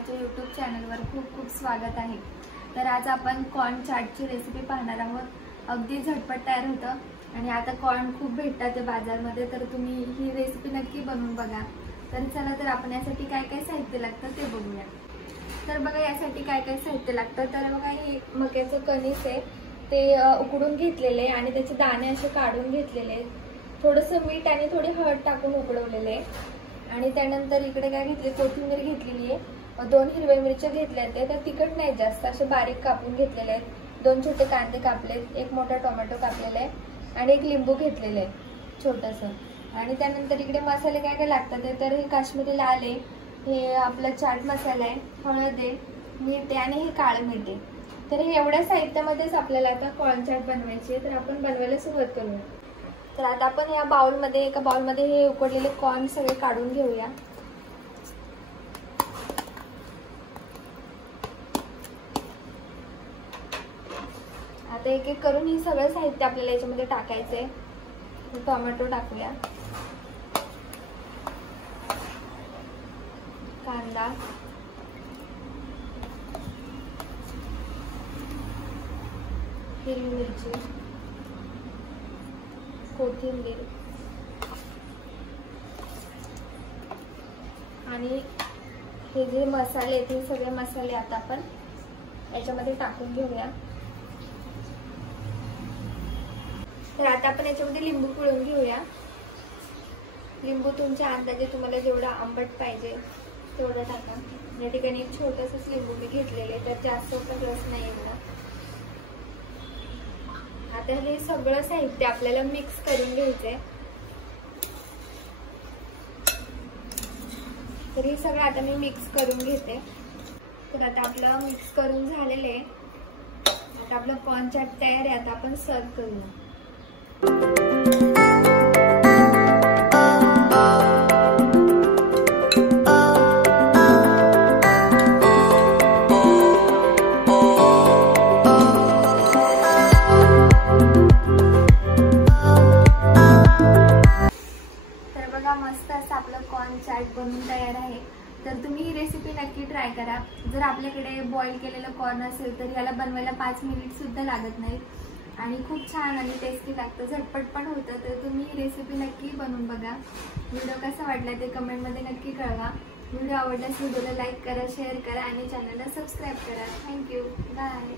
आमच्या यूट्यूब चॅनलवर खूप खूप स्वागत आहे। तर आज आपण कॉर्न चाटची रेसिपी पाहणार आहोत। अगदी झटपट तयार होतं आणि आता कॉर्न खूप भेटतात ते बाजारमध्ये, तर तुम्ही ही रेसिपी नक्की बनवून बघा। तर चला तर आपण यासाठी काय काय साहित्य लागतं ते बघूया। तर बघा यासाठी काय काय साहित्य लागतं। तर बघा हे मक्याचं कणीस आहे, ते उकडून घेतलेले आणि त्याचे दाणे असे काढून घेतलेले, थोडंसं मीठ आणि थोडी हळद टाकून उकडवलेले आणि त्यानंतर इकडे काय घेतले, कोथिंबीर घेतलेली आहे, 2 हिरव्या मिरच्या घेतल्या आहेत, त्या तिखट नाही जास्त, असे बारीक कापून घेतलेले आहेत, 2 छोटे कांदे कापलेत, 1 मोठा टोमॅटो कापलेला आहे आणि 1 लिंबू घेतलेले आहे छोटंसं। आणि त्यानंतर इकडे मसाले काय काय लागतात तर हे काश्मीरी लाल आहे, हे आपला चाट मसाला आहे, हळद आहे, मीठ आहे आणि हे काळं मीठ आहे। तर हे एवढ्या साहित्यामध्येच आपल्याला आता कॉर्न चाट बनवायची आहे, तर आपण बनवायला सुरुवात करूया। तर आता आपण या बाउलमध्ये एका बाउलमध्ये हे उकडलेले कॉर्न सगळे काढून घेऊया। आता एक एक करून हे सगळं साहित्य आपल्याला याच्यामध्ये टाकायचंय। टोमॅटो टाकूया, कांदा, हिरवी मिरची, कोथिंबीर आणि हे जे मसाले आहेत हे सगळे मसाले आता आपण याच्यामध्ये टाकून घेऊया। तर आता आपण याच्यामध्ये लिंबू पिळून घेऊया। लिंबू तुमच्या अंदाजे तुम्हाला जेवढा आंबट पाहिजे तेवढा टाका। या ठिकाणी एक छोटंसंच लिंबू मी घेतलेले, तर जास्त पण रस नाही एवढा। आता हे सगळं साहित्य आपल्याला मिक्स करून घ्यायचंय। तर हे सगळं आता मी मिक्स करून घेते। तर आता आपलं मिक्स करून झालेलं आहे। आता आपलं कॉर्न चाट तयार आहे, आता आपण सर्व करूया। मस्त असं आपलं कॉर्न चाट बनवून तयार आहे। तर तुम्ही ही रेसिपी नक्की ट्राय करा। जर आपल्याकडे बॉईल केलेलं कॉर्न असेल तर याला बनवायला 5 मिनिट सुद्धा लागत नाहीत आणि खूप छान आणि टेस्टी लागतं, झटपट पण होतं। तर तुम्ही ही रेसिपी नक्की बनवून बघा। व्हिडिओ कसा वाटला ते कमेंटमध्ये नक्की कळवा। व्हिडिओ आवडल्यास व्हिडिओला लाईक करा, शेअर करा आणि चॅनलला सबस्क्राईब करा। Thank you, bye.